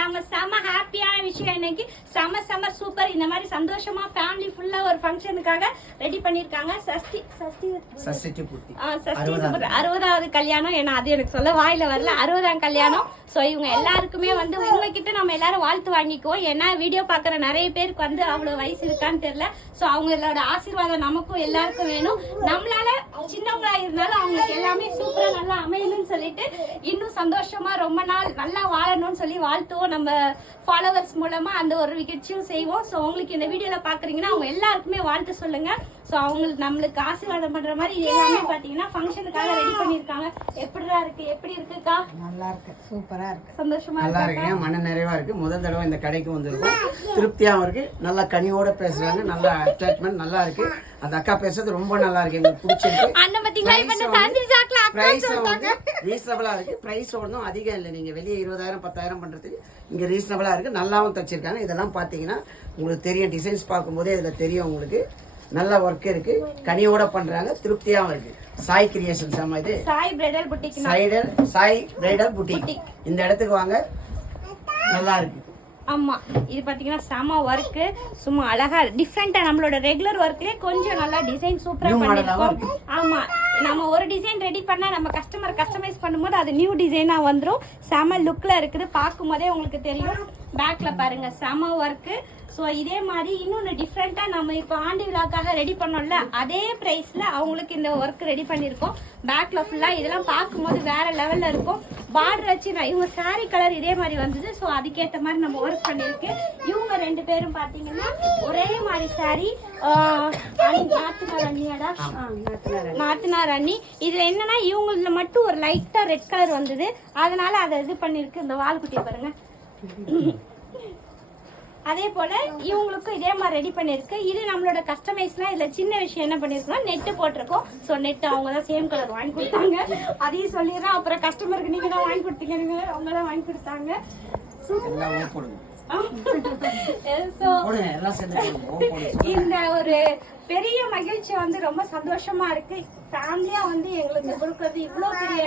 நம்ம செம ஹாப்பியான விஷயம் இன்னைக்கு செம சூப்பர். இந்த மாதிரி சந்தோஷமா ஃபேமிலி ஃபுல்லா ஒரு ஃபங்க்ஷனுக்காக ரெடி பண்ணிருக்காங்க. சஷ்டி பூர்த்தி 60வது கல்யாணம். ஏன்னா அது எனக்கு சொல்ல வாயில வரல. 60ஆம் கல்யாணம். ஸோ இவங்க எல்லாருக்குமே வந்து உங்ககிட்ட நம்ம எல்லாரும் வாழ்த்து வாங்கிக்குவோம். ஏன்னா வீடியோ பாக்குற நிறைய பேருக்கு வந்து அவ்வளவு வயசு இருக்கான்னு தெரியல. ஸோ அவங்களோட ஆசீர்வாதம் நமக்கும் எல்லாருக்கும் வேணும். நம்மளால சின்னவங்களா இருந்தாலும் அவங்களுக்கு எல்லாமே சூப்பரா நல்லா அமையணும்னு சொல்லிட்டு இன்னும் சந்தோஷமா ரொம்ப நாள் நல்லா வாழணும்னு சொல்லி வாழ்த்துவோம். நம்ம ஃபாலோவர்ஸ் மூலமா அந்த ஒரு நிகழ்ச்சியும் செய்வோம். ஸோ உங்களுக்கு இந்த வீடியோல பாக்குறீங்கன்னா அவங்க எல்லாருக்குமே வாழ்த்து சொல்லுங்க. ஸோ அவங்களுக்கு நம்மளுக்கு ஆசீர்வாதம் பண்ற மாதிரி இது எல்லாமே பாத்தீங்கன்னா ஃபங்க்ஷனுக்காக ரெடி பண்ணிருக்காங்க. எப்படிதான் இருக்கு? எப்படி இருக்குக்கா? நல்லா இருக்கு, சூப்பரா இருக்கு, சந்தோஷமா நல்லா இருக்கு, மன நிறைவா இருக்கு. முதல் தடவை இந்த கடைக்கு வந்திருக்கோம், திருப்தியாவும் இருக்கு. நல்லா கனியோட பேசுறாங்க, நல்லா அட்டாச்மெண்ட் நல்லா இருக்கு. அந்த அக்கா பேசுறது ரொம்ப நல்லா இருக்கு, எனக்கு பிடிச்சிருக்கு. அண்ணன் பாத்தீங்களா இப்ப சாந்தி சாக்ல அக்கா சொல்றாங்க. ரீசனபிளா இருக்கு. பிரைஸ் ஒன்றும் அதிகம் இல்லை. நீங்க வெளியே 20,000 10,000 பண்றதுக்கு இங்க ரீசனபிளா இருக்கு. நல்லாவும் தச்சிருக்காங்க. இதெல்லாம் பாத்தீங்கன்னா உங்களுக்கு தெரியும், டிசைன்ஸ் பார்க்கும்போதே இதுல தெரியும் உங்களுக்கு. நல்ல ஒர்க் இருக்கு, கனியோட பண்றாங்க, திருப்தியாவும் இருக்கு. சாய் கிரியேஷன் சாமா, இது Sai bridal boutique, Sai bridal boutique. இந்த இடத்துக்கு வாங்க, நல்லா இருக்கு. ஆமா, இது பாத்தீங்கன்னா செம ஒர்க், சும்மா அழகா டிஃப்ரெண்டா நம்மளோட ரெகுலர் ஒர்க்லயே கொஞ்சம் நல்லா டிசைன் சூப்பரா பண்ணிருக்கோம். ஆமா, நம்ம ஒரு டிசைன் ரெடி பண்ணா நம்ம கஸ்டமைஸ் பண்ணும்போது அது நியூ டிசைனா வந்துரும். செம லுக்ல இருக்குது, பார்க்கும் போதே உங்களுக்கு தெரியும். பேக்ல பாருங்க செம ஒர்க். ஸோ இதே மாதிரி இன்னொன்று டிஃப்ரெண்ட்டாக நம்ம இப்போ ஆண்டி விழாக்காக ரெடி பண்ணோம்ல, அதே ப்ரைஸில் அவங்களுக்கு இந்த ஒர்க் ரெடி பண்ணியிருக்கோம். பேக்கில் ஃபுல்லாக இதெல்லாம் பார்க்கும்போது வேறு லெவலில் இருக்கும். பார்டர் வச்சு இவங்க சாரீ கலர் இதே மாதிரி வந்தது. ஸோ அதுக்கேற்ற மாதிரி நம்ம ஒர்க் பண்ணியிருக்கு. இவங்க 2 பேரும் பார்த்தீங்கன்னா ஒரே மாதிரி சாரீ, நாத்தனார் அண்ணி. இதில் என்னன்னா இவங்கள மட்டும் ஒரு லைட்டாக ரெட் கலர் வந்தது, அதனால அதை இது பண்ணியிருக்கு. இந்த வால்குட்டியை பாருங்க. அதே போல இவங்களுக்கும் இதே மாதிரி ரெடி பண்ணிருக்கு. இது நம்மளோட கஸ்டமைஸ்னா இதுல சின்ன விஷயம் என்ன பண்ணிருக்கோம், நெட் போட்டிருக்கோம். ஸோ நெட் அவங்க தான் சேம் கலர் வாங்கி கொடுத்தாங்க. அதையும் சொல்லிடுறேன். அப்புறம் கஸ்டமருக்கு நீங்க தான் வாங்கி கொடுத்தீங்க, அவங்க தான் வாங்கி கொடுத்தாங்க. இந்த ஒரு பெரிய மகிழ்ச்சி வந்து ரொம்ப சந்தோஷமா இருக்கு. ஃபேமிலியா வந்து எங்களுக்கு கொடுக்கறது இவ்வளவு பெரிய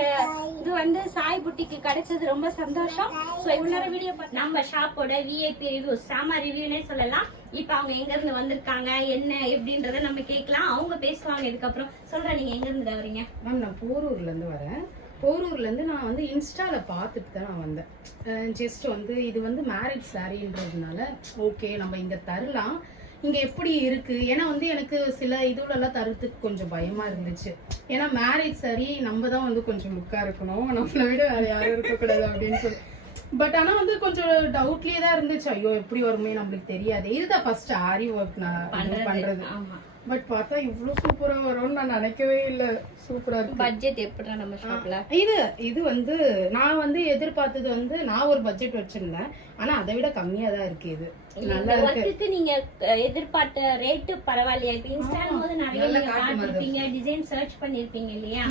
இது வந்து சாய் புட்டிக்கு கிடைச்சது ரொம்ப சந்தோஷம். சோ இவ்வளவு நேரம் வீடியோ நம்ம ஷாப்போட விஐபி ரிவ்யூ, சாமா ரிவ்யூனே சொல்லலாம். இப்ப அவங்க எங்க இருந்து வந்திருக்காங்க, என்ன எப்படின்றத நம்ம கேட்கலாம். அவங்க பேசுவாங்க. இதுக்கப்புறம் சொல்றேன், நீங்க எங்க இருந்து வரீங்க? மேம், நான் போரூர்ல இருந்து வரேன். போரூர்ல இருந்து நான் வந்து இன்ஸ்டால பார்த்துட்டு தான் நான் வந்தேன். ஜஸ்ட் வந்து இது வந்து மேரேஜ் சாரின்றதுனால ஓகே நம்ம இங்க தரலாம், இங்க எப்படி இருக்கு. ஏன்னா வந்து எனக்கு சில இதுலலாம் தரத்துக்கு கொஞ்சம் பயமா இருந்துச்சு. ஏன்னா மேரேஜ் சாரி நம்ம தான் வந்து கொஞ்சம் லுக்கா இருக்கணும், நம்மளை விட வேற யாரும் இருக்கக்கூடாது அப்படின்னு சொல்லி. பட் ஆனா வந்து கொஞ்சம் டவுட்லயே தான் இருந்துச்சு. ஐயோ எப்படி வருமே நம்மளுக்கு தெரியாது. இதுதான் ஃபர்ஸ்ட் ஆரி ஒர்க் நான் பண்றது. பட் பார்த்தா இவ்வளவு சூப்பரா வரும்னு நான் நினைக்கவே இல்லை. சூப்பரா இருக்கு. பட்ஜெட் எப்படிடா நம்ம ஷாப்ல? இது வந்து நான் வந்து எதிர்பார்த்தது வந்து நான் ஒரு பட்ஜெட் வச்சிருந்தேன், ஆனா அதை விட கம்மியா தான் இருக்கு. இது நல்லா இருக்கு. நீங்க எதிர்பார்த்த ரேட் பரவாயில்லையா? இப்ப இன்ஸ்டால போது நிறைய நீங்க பார்த்திருப்பீங்க, டிசைன் சர்ச் பண்ணிருப்பீங்க இல்லையா?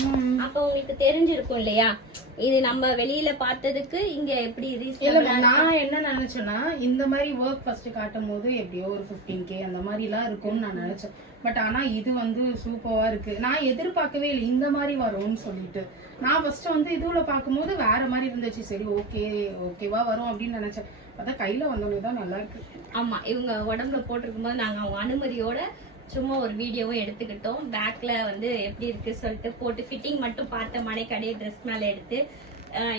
அப்ப உங்களுக்கு தெரிஞ்சிருக்கும் இல்லையா இது நம்ம வெளியில பார்த்ததுக்கு இங்க எப்படி இல்ல. நான் என்ன நினைச்சேன்னா இந்த மாதிரி ஒர்க் ஃபர்ஸ்ட் காட்டும் போது எப்படியோ ஒரு 15K அந்த மாதிரி எல்லாம் இருக்கும்னு நான் நினைச்சேன். பட் ஆனா இது வந்து சூப்பரா இருக்கு. நான் எதிர்பார்க்கவே இல்லை இந்த மாதிரி வரும்னு சொல்லிட்டு. நான் ஃபர்ஸ்ட் வந்து இதுல பார்க்கும்போது வேற மாதிரி இருந்துச்சு. சரி ஓகேவா வரும் அப்படின்னு நினைச்சேன். அதான் கையில வந்தோடனே தான் நல்லா இருக்கு. ஆமா, இவங்க உடம்புல போட்டிருக்கும் போது நாங்க அவங்க அனுமதியோட சும்மா ஒரு வீடியோவும் எடுத்துக்கிட்டோம். பேக்ல வந்து எப்படி இருக்கு சொல்லிட்டு போட்டு ஃபிட்டிங் மட்டும் பார்த்த மனைக்கடையே ட்ரெஸ் மேல எடுத்து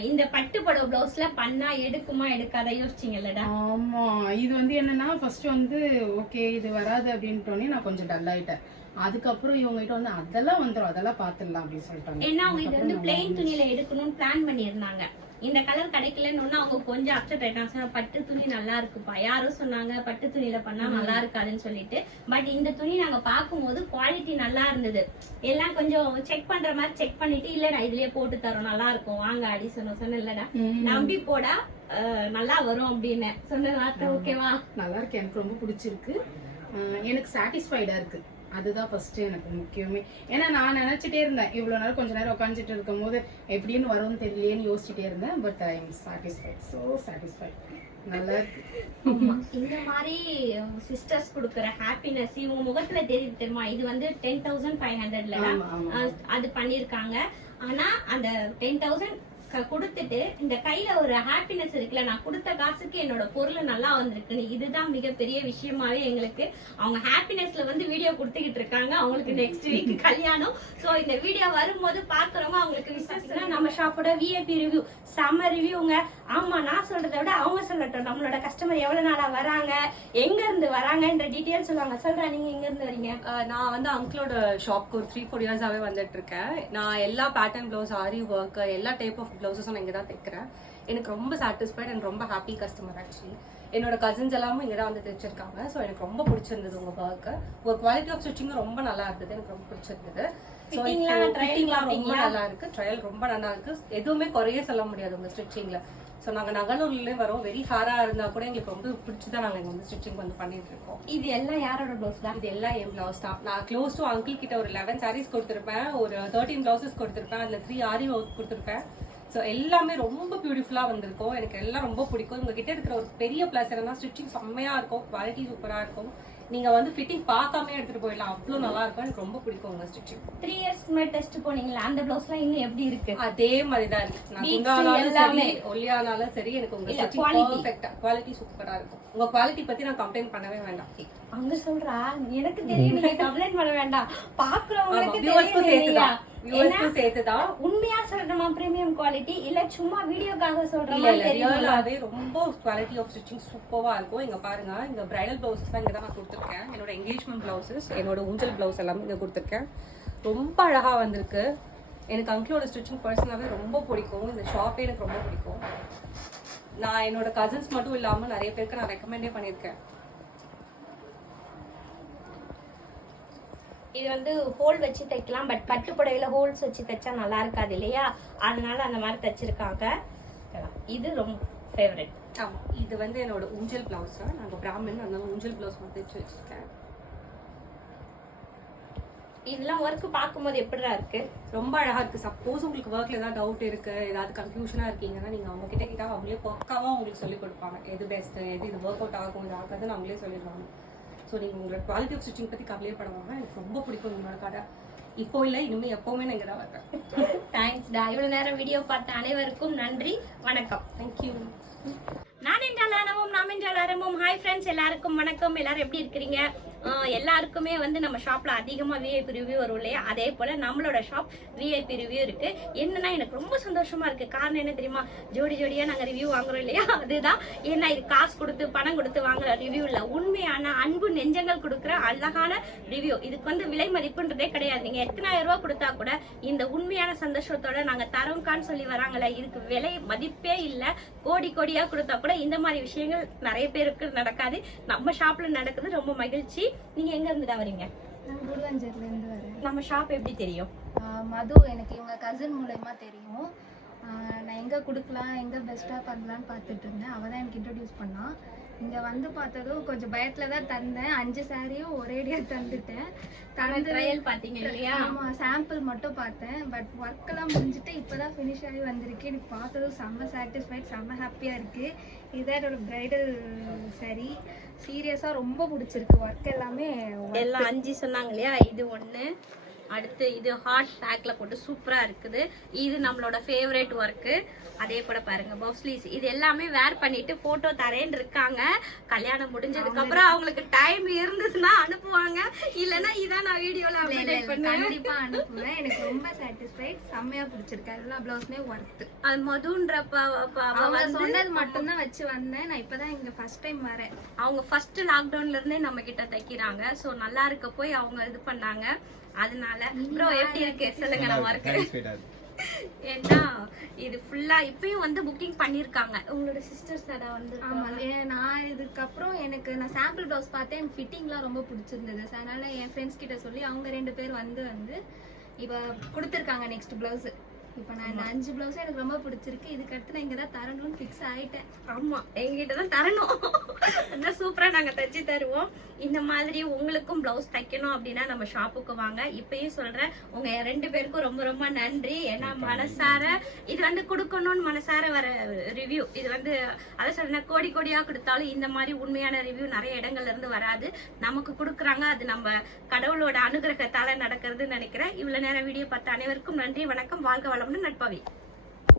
இந்த பட்டு படவு பிளவுஸ்ல பண்ணா எடுக்குமா எடுக்காத யோசிச்சிங்கல்லடா? ஆமா, இது வந்து என்னன்னா ஃபர்ஸ்ட் வந்து ஓகே இது வராது அப்படின்ட்டோன்னே நான் கொஞ்சம் டல் ஆயிட்டேன். அதுக்கப்புறம் இவங்க கிட்ட வந்து அதெல்லாம் வந்துடும், அதெல்லாம் பாத்துடலாம் அப்படின்னு சொல்லிட்டாங்க. ஏன்னா அவங்க இது வந்து பிளெயின் துணியில எடுக்கணும்னு பிளான் பண்ணியிருந்தாங்க. இந்த கலர் கிடைக்கலன்னு அவங்க கொஞ்சம் அப்செட் ஆயிட்டாங்க. பட்டு துணி நல்லா இருக்குப்பா, யாரும் சொன்னாங்க பட்டு துணியில பண்ணா நல்லா இருக்காதுன்னு சொல்லிட்டு. பட் இந்த துணி நாங்க பார்க்கும்போது குவாலிட்டி நல்லா இருந்தது. எல்லாம் கொஞ்சம் செக் பண்ற மாதிரி செக் பண்ணிட்டு இல்லடா இதுலயே போட்டு தரோம் நல்லா இருக்கும் வாங்க அடி சொன்ன இல்லடா நம்பி போடா நல்லா வரும் அப்படின்னு சொன்ன வார்த்தை ஓகேவா? நல்லா இருக்கு, எனக்கு ரொம்ப பிடிச்சிருக்கு. எனக்கு சாட்டிஸ்ஃபைடா இருக்கு. அதுதான் ஃபர்ஸ்ட் எனக்கு முக்கியமே. ஏன்னா நான் நினைச்சிட்டே இருந்தேன் இவ்வளவு நேரம் கொஞ்ச நேரம் உட்காந்துட்டு இருக்கும் போது எப்படின்னு வரும்னு தெரியலையேன்னு யோசிச்சுட்டே இருந்தேன். But I am satisfied, so satisfied. நல்லா இருக்கு. இந்த மாதிரி சிஸ்டர்ஸ் கொடுக்குற ஹாப்பினஸ் இவங்க முகத்துல தெரியுது தெரியுமா? இது வந்து 10,500 அது பண்ணிருக்காங்க. ஆனா அந்த 10,000 கொடுத்துட்டு இந்த கையில ஒரு ஹாப்பினஸ் இருக்குல்ல, நான் கொடுத்த காசுக்கு என்னோட பொருள் நல்லா வந்திருக்குன்னு, இதுதான் மிகப்பெரிய விஷயமாவே எங்களுக்கு. அவங்க ஹாப்பினஸ்ல வந்து வீடியோ கொடுத்துக்கிட்டு இருக்காங்க. அவங்களுக்கு நெக்ஸ்ட் வீக் கல்யாணம். சோ இந்த வீடியோ வரும்போது பாக்குறவங்க அவங்களுக்கு விசேஷம்னா நம்ம ஷாப்போட விஐபி ரிவ்யூ செம்ம ரிவ்யூங்க. ஆமா, நான் சொல்றதை விட அவங்க சொல்லட்டும். நம்மளோட கஸ்டமர் எவ்வளவு நாளா வராங்க, எங்க இருந்து வராங்கன்ற டீடைல் சொல்லுவாங்க. சொல்றா, நீங்க எங்க இருந்து வரீங்க? நான் வந்து அங்கிளோட ஷாப்க்கு ஒரு 3-4 இயர்ஸாவே வந்துட்டு இருக்கேன். நான் எல்லா பேட்டர்ன் பிளவுஸ், ஆரி ஒர்க், எல்லா டைப் ஆஃப் பிளவுஸஸும் நான் இங்கே தான் தைக்கிறேன். எனக்கு ரொம்ப சாட்டிஸ்ஃபைட் அண்ட் ரொம்ப ஹாப்பி கஸ்டமர். ஆக்சுவலி என்னோட கசின்ஸ் எல்லாமே இங்கே தான் வந்து தைச்சிருக்காங்க. ஸோ எனக்கு ரொம்ப பிடிச்சிருந்தது உங்கள் ஒர்க்கு. உங்கள் குவாலிட்டி ஆஃப் ஸ்டிச்சிங்கும் ரொம்ப நல்லா இருந்தது. எனக்கு ரொம்ப பிடிச்சிருந்தது. ஃபிட்டிங்லாம் ரொம்ப நல்லா இருக்கு. ட்ரையல் ரொம்ப நல்லா இருக்கு. எதுவுமே குறைய சொல்ல முடியாது உங்க ஸ்டிச்சிங்ல. ஸோ நாங்கள் நகலூர்லேயே வரோம். வெரி ஹாராக இருந்தால் கூட எங்களுக்கு ரொம்ப பிடிச்சதான் நாங்கள் இங்கே வந்து ஸ்டிச்சிங் வந்து பண்ணிட்டு இருக்கோம். இது எல்லாம் யாரோட ப்ளவுஸ் தான்? இது எல்லாம் என் பிளவுஸ் தான். நான் க்ளோஸ் டு அங்கிள் கிட்ட ஒரு 11 சாரீஸ் கொடுத்துருப்பேன், ஒரு 13 பிளவுசஸ் கொடுத்துருப்பேன், அதில் 3 ஆரி ஒர்க் கொடுத்துருப்பேன். ஸோ எல்லாமே ரொம்ப பியூட்டிஃபுல்லாக வந்திருக்கும். எனக்கு எல்லாம் ரொம்ப பிடிக்கும். உங்ககிட்ட இருக்கிற ஒரு பெரிய ப்ளஸ் என்னன்னா ஸ்டிச்சிங் செம்மையாக இருக்கும், குவாலிட்டி சூப்பராக இருக்கும். நீங்க வந்து ஃபிட்டிங் பார்க்காம எடுத்துட்டு போயிடலாம், அவ்வளோ நல்லா இருக்கும். எனக்கு ரொம்ப பிடிக்கும் உங்க ஸ்டிச்சிங். 3 இயர்ஸ் முன்னாடி டெஸ்ட் போனீங்களா, அந்த ப்ளவுஸ்லாம் இன்னும் எப்படி இருக்கு? அதே மாதிரி தான் இருக்கு. நான் குண்டானாலும் சரி ஒல்லியானாலும் சரி எனக்கு உங்க ஸ்டிச்சிங் பெர்ஃபெக்ட்டா, குவாலிட்டி சூப்பரா இருக்கும். உங்க குவாலிட்டி பத்தி நான் கம்ப்ளைண்ட் பண்ணவே வேண்டாம். அங்க சொல்றா, எனக்கு தெரியும் நீங்க கம்ப்ளைண்ட் பண்ண வேண்டாம். பாக்குறவங்களுக்கு வியூவர்ஸ்க்கு சேர்த்துதான். உண்மையா சொல்றமா பிரீமியம் குவாலிட்டி இல்ல சும்மா வீடியோக்காக சொல்றமா? ரியலாவே ரொம்ப குவாலிட்டி ஆஃப் ஸ்டிச்சிங் சூப்பரா இருக்கும். இங்க பாருங்க, இங்க பிரைடல் பிளவுசஸ் தான் இங்க தான் நான் கொடுத்துருக்கேன். என்னோட என்கேஜ்மெண்ட் பிளவுசஸ், என்னோட ஊஞ்சல் பிளவுஸ் எல்லாமே இங்க கொடுத்துருக்கேன். ரொம்ப அழகா வந்திருக்கு. எனக்கு அங்கிளோட ஸ்டிச்சிங் பர்சனலாவே ரொம்ப பிடிக்கும். இந்த ஷாப்பே எனக்கு ரொம்ப பிடிக்கும். நான் என்னோட கசின்ஸ் மட்டும் இல்லாம நிறைய பேருக்கு நான் ரெக்கமெண்டே பண்ணியிருக்கேன். இது வந்து ஹோல் வச்சு தைக்கலாம், பட் பட்டு புடவையில ஹோல்ஸ் வச்சு தைச்சா நல்லா இருக்காது இல்லையா, அதனால அந்த மாதிரி தைச்சிருக்காங்க. இது ரொம்ப ஃபேவரட். ஆமா, இது வந்து என்னோட ஊஞ்சல் பிளவுஸ். நாங்க பிராமின், அதனால ஊஞ்சல் பிளவுஸ் மட்டும் தைச்சு வச்சிருக்கேன். இதெல்லாம் ஒர்க் பார்க்கும்போது எப்படிடா இருக்கு? ரொம்ப அழகா இருக்கு. சப்போஸ் உங்களுக்கு ஒர்க்ல ஏதாவது டவுட் இருக்கு, ஏதாவது கன்ஃபியூஷனா இருக்கீங்கன்னா நீங்க அவங்க கிட்ட கிட்ட அவங்களே பக்காவா உங்களுக்கு சொல்லி கொடுப்பாங்க. எது பெஸ்ட், எது இது ஒர்க் அவுட் ஆகும், இது ஆகாதுன்னு அவங்களே சொல்லிடுவாங்க. ஸோ நீங்கள் உங்களோட குவாலிட்டி ஆஃப் ஸ்டிச்சிங் பற்றி கவலைப்படுவாங்க. எனக்கு ரொம்ப பிடிக்கும் உங்களோட கடை. இப்போ இல்லை, இனிமேல் எப்போவுமே நான் இங்கே தான் வரேன். தேங்க்ஸ்டா. இவ்வளோ நேரம் வீடியோ பார்த்த அனைவருக்கும் நன்றி, வணக்கம். தேங்க்யூ. நான் என்றால் ஆரம்பம், நாம் என்றால் ஆரம்பம். ஹாய் ஃப்ரெண்ட்ஸ், எல்லாருக்கும் வணக்கம். எல்லாரும் எப்படி இருக்கிறீங்க? எல்லாருக்குமே வந்து நம்ம ஷாப்ல அதிகமா விஐபி ரிவ்யூ வரும் இல்லையா, அதே போல நம்மளோட ஷாப் விஐபி ரிவ்யூ இருக்கு. என்னன்னா எனக்கு ரொம்ப சந்தோஷமா இருக்கு. காரணம் என்ன தெரியுமா? ஜோடி ஜோடியா நாங்க ரிவ்யூ வாங்குறோம் இல்லையா, அதுதான். ஏன்னா இது காசு கொடுத்து பணம் கொடுத்து வாங்குற ரிவ்யூ இல்ல, உண்மையான அன்பு நெஞ்சங்கள் கொடுக்குற அழகான ரிவ்யூ. இதுக்கு வந்து விலை மதிப்புன்றதே கிடையாது. நீங்க எத்தனாயிரம் ரூபாய் கொடுத்தா கூட இந்த உண்மையான சந்தோஷத்தோட நாங்க தரோம்கான்னு சொல்லி வராங்கல்ல, இதுக்கு விலை மதிப்பே இல்ல. கோடி கோடியா கொடுத்தா கூட இந்த மாதிரி விஷயங்கள் நிறைய பேருக்கு நடக்காது. நம்ம ஷாப்ல நடக்குது, ரொம்ப மகிழ்ச்சி. நீங்க எங்க இருந்து வரீங்க? நான் குருவஞ்சர்ல இருந்து வரேன். நம்ம ஷாப் எப்படி தெரியும்? மது எனக்கு இவங்க கசின் மூலமா தெரியும். நான் எங்கே கொடுக்கலாம், எங்கே பெஸ்ட்டாக பண்ணலான்னு பார்த்துட்டு இருந்தேன். அவள் தான் எனக்கு இன்ட்ரடியூஸ் பண்ணான். இங்கே வந்து பார்த்ததும் கொஞ்சம் பயத்தில் தான் தந்தேன். 5 சாரியும் ஒரேடியாக தந்துட்டேன். ட்ரையல் பார்த்தீங்க இல்லையா? ஆமாம், சாம்பிள் மட்டும் பார்த்தேன். பட் ஒர்க்கெல்லாம் முடிஞ்சுட்டு இப்போ தான் ஃபினிஷ் ஆகி வந்திருக்கு. எனக்கு பார்த்ததும் செம்ம சாட்டிஸ்ஃபைட், செம்ம ஹாப்பியாக இருக்குது. இதுதான் என்னோட ப்ரைடல் சாரி. சீரியஸாக ரொம்ப பிடிச்சிருக்கு. ஒர்க் எல்லாமே எல்லாம் 5 சொன்னாங்க இல்லையா, இது 1. அடுத்து இது ஹார்ட் பேக்ல போட்டு சூப்பரா இருக்குது. இது நம்மளோட ஃபேவரட் ஒர்க்கு. அதே போல பாருங்க பவுஸ்லீஸ், இது எல்லாமே வேர் பண்ணிட்டு போட்டோ தரேன்னு இருக்காங்க. கல்யாணம் முடிஞ்சதுக்கு அப்புறம் அவங்களுக்கு டைம் இருந்ததுன்னா அனுப்புவாங்க, இல்லன்னா இதான் நான் வீடியோல அப்டேட் பண்ணுவேன். கண்டிப்பா அனுப்புவேன். எனக்கு ரொம்ப சாட்டிஸ்ஃபைட், செம்மையா பிடிச்சிருக்கு. எல்லா பிளவுஸ்மே ஒர்த். அது மதுன்ற அவங்க சொன்னது மட்டும் தான் வச்சு வந்தேன். நான் இப்பதான் இங்க ஃபர்ஸ்ட் டைம் வரேன். அவங்க ஃபர்ஸ்ட் லாக்டவுன்ல இருந்தே நம்ம கிட்ட தைக்கிறாங்க. சோ நல்லா இருக்க போய் அவங்க இது பண்ணாங்க. அதனால ப்ரோ எப்படி இருக்கு சொல்லுங்க. நம்ம இருக்கு ஏன்னா இது ஃபுல்லா இப்பயும் வந்து புக்கிங் பண்ணிருக்காங்க. உங்களோட சிஸ்டர்ஸ் அட வந்து ஆமா, நான் இதுக்கப்புறம் நான் சாம்பிள் பிளவுஸ் பார்த்தேன். எனக்கு ஃபிட்டிங்லாம் ரொம்ப பிடிச்சிருந்தது. அதனால என் ஃப்ரெண்ட்ஸ் கிட்ட சொல்லி அவங்க 2 பேர் வந்து இப்போ கொடுத்துருக்காங்க நெக்ஸ்ட் பிளவுஸ். இப்போ நான் இந்த 5 பிளவுஸும் எனக்கு ரொம்ப பிடிச்சிருக்கு. இதுக்கு அடுத்து நான் இங்கே தான் தரணும்னு ஃபிக்ஸ் ஆகிட்டேன். ஆமாம், எங்ககிட்ட தான் தரணும். இன்னும் சூப்பராக நாங்கள் தைச்சி தருவோம். இந்த மாதிரி உங்களுக்கும் ப்ளவுஸ் தைக்கணும் அப்படின்னா நம்ம ஷாப்புக்கு வாங்க. இப்பயும் சொல்கிறேன், உங்கள் 2 பேருக்கும் ரொம்ப ரொம்ப நன்றி. ஏன்னா மனசார இது வந்து கொடுக்கணும்னு மனசார வர ரிவ்யூ. இது வந்து அதை சொல்றேன், கோடி கோடியாக கொடுத்தாலும் இந்த மாதிரி உண்மையான ரிவ்யூ நிறைய இடங்கள்ல இருந்து வராது. நமக்கு கொடுக்குறாங்க, அது நம்ம கடவுளோட அனுகிரகத்தால் நடக்கிறதுன்னு நினைக்கிறேன். இவ்வளோ நேரம் வீடியோ பார்த்த அனைவருக்கும் நன்றி, வணக்கம், வாழ்க வளமுடன், நட்பாவி.